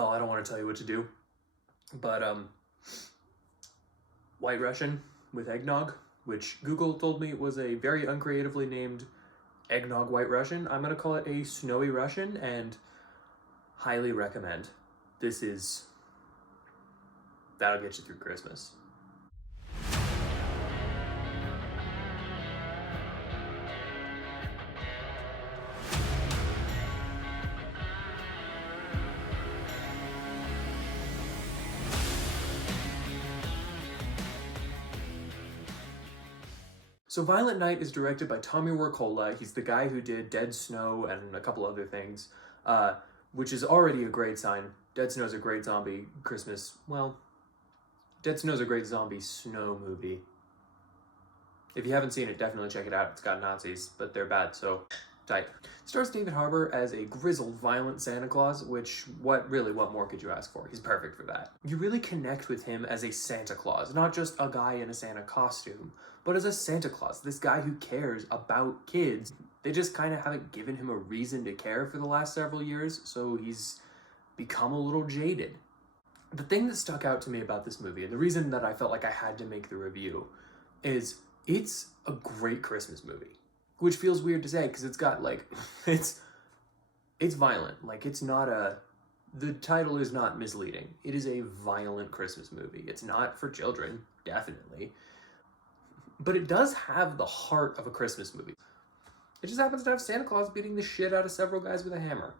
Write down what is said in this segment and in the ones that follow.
Oh, I don't want to tell you what to do, but White Russian with eggnog, which Google told me was a very uncreatively named eggnog White Russian. I'm gonna call it a snowy Russian, and highly recommend. That'll get you through Christmas. So Violent Night is directed by Tommy Wirkola. He's the guy who did Dead Snow and a couple other things, which is already a great sign. Dead Snow's a great zombie Christmas, well, Dead Snow's a great zombie snow movie. If you haven't seen it, definitely check it out. It's got Nazis, but they're bad, so tight. Stars David Harbour as a grizzled, violent Santa Claus, which, what more could you ask for? He's perfect for that. You really connect with him as a Santa Claus, not just a guy in a Santa costume, but as a Santa Claus, this guy who cares about kids. They just kind of haven't given him a reason to care for the last several years, so he's become a little jaded. The thing that stuck out to me about this movie, and the reason that I felt like I had to make the review, is it's a great Christmas movie. Which feels weird to say, because it's got, like, it's violent. Like, it's not the title is not misleading. It is a violent Christmas movie. It's not for children, definitely. But it does have the heart of a Christmas movie. It just happens to have Santa Claus beating the shit out of several guys with a hammer.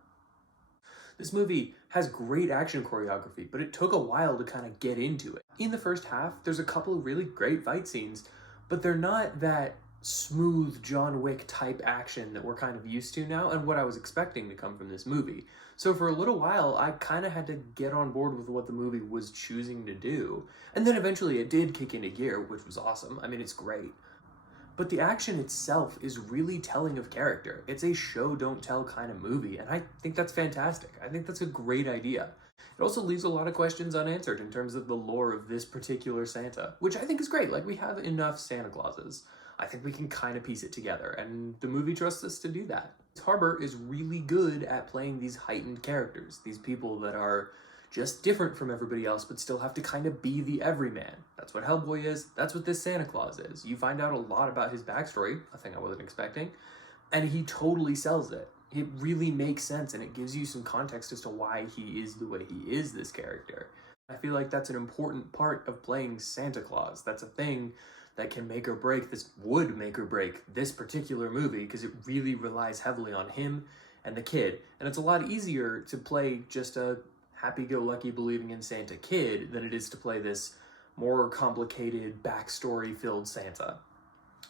This movie has great action choreography, but it took a while to kind of get into it. In the first half, there's a couple of really great fight scenes, but they're not that smooth John Wick type action that we're kind of used to now and what I was expecting to come from this movie. So for a little while, I kind of had to get on board with what the movie was choosing to do. And then eventually it did kick into gear, which was awesome. I mean, it's great. But the action itself is really telling of character. It's a show don't tell kind of movie, and I think that's fantastic. I think that's a great idea. It also leaves a lot of questions unanswered in terms of the lore of this particular Santa, which I think is great. Like, we have enough Santa Clauses. I think we can kind of piece it together, and the movie trusts us to do that. Harbour is really good at playing these heightened characters, these people that are just different from everybody else, but still have to kind of be the everyman. That's what Hellboy is. That's what this Santa Claus is. You find out a lot about his backstory, a thing I wasn't expecting, and he totally sells it. It really makes sense, and it gives you some context as to why he is the way he is, this character. I feel like that's an important part of playing Santa Claus. That's a thing that can make or break would make or break this particular movie, because it really relies heavily on him and the kid. And it's a lot easier to play just a happy-go-lucky believing in Santa kid than it is to play this more complicated backstory-filled Santa.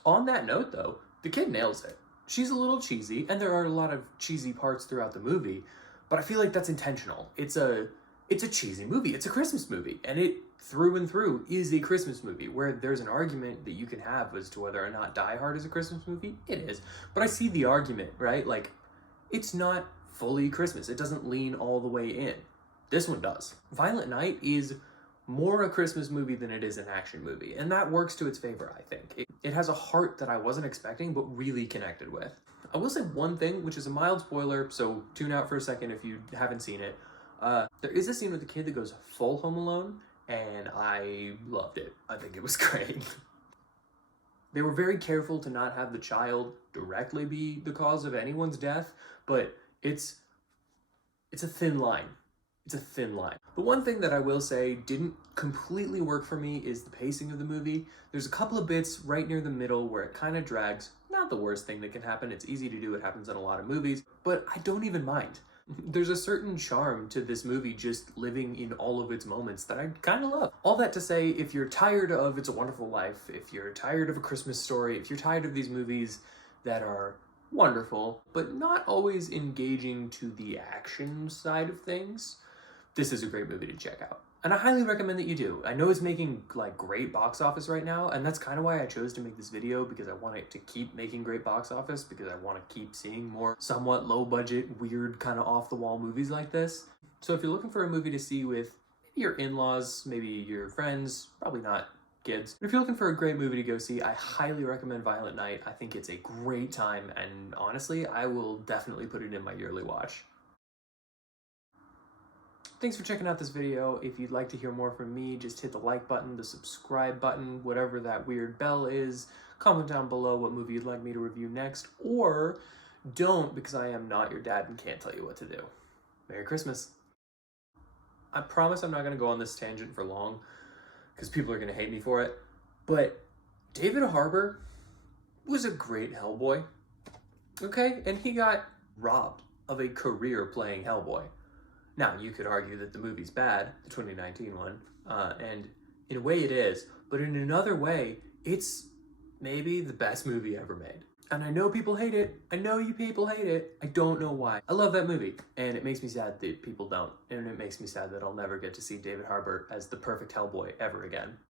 On that note, though, the kid nails it. She's a little cheesy, and there are a lot of cheesy parts throughout the movie, but I feel like that's intentional. It's a cheesy movie. It's a Christmas movie, and it, through and through, is a Christmas movie, where there's an argument that you can have as to whether or not Die Hard is a Christmas movie. It is. But I see the argument, right? Like, it's not fully Christmas. It doesn't lean all the way in. This one does. Violent Night is more a Christmas movie than it is an action movie, and that works to its favor, I think. It has a heart that I wasn't expecting, but really connected with. I will say one thing, which is a mild spoiler, so tune out for a second if you haven't seen it. There is a scene with the kid that goes full Home Alone, and I loved it. I think it was great. They were very careful to not have the child directly be the cause of anyone's death, but it's a thin line. It's a thin line. The one thing that I will say didn't completely work for me is the pacing of the movie. There's a couple of bits right near the middle where it kind of drags. Not the worst thing that can happen. It's easy to do. It happens in a lot of movies, but I don't even mind. There's a certain charm to this movie just living in all of its moments that I kind of love. All that to say, if you're tired of It's a Wonderful Life, if you're tired of A Christmas Story, if you're tired of these movies that are wonderful, but not always engaging to the action side of things, this is a great movie to check out. And I highly recommend that you do. I know it's making like great box office right now, and that's kind of why I chose to make this video, because I want it to keep making great box office, because I want to keep seeing more somewhat low budget, weird, kind of off the wall movies like this. So if you're looking for a movie to see with maybe your in-laws, maybe your friends, probably not kids. But if you're looking for a great movie to go see, I highly recommend Violent Night. I think it's a great time, and honestly, I will definitely put it in my yearly watch. thanks for checking out this video. If you'd like to hear more from me, just hit the like button, the subscribe button, whatever that weird bell is. Comment down below what movie you'd like me to review next, or don't, because I am not your dad and can't tell you what to do. Merry Christmas. I promise I'm not going to go on this tangent for long, because people are going to hate me for it, but David Harbour was a great Hellboy, okay? And he got robbed of a career playing Hellboy. Now, you could argue that the movie's bad, the 2019 one, and in a way it is, but in another way, it's maybe the best movie ever made. And I know people hate it. I know you people hate it. I don't know why. I love that movie, and it makes me sad that people don't. And it makes me sad that I'll never get to see David Harbour as the perfect Hellboy ever again.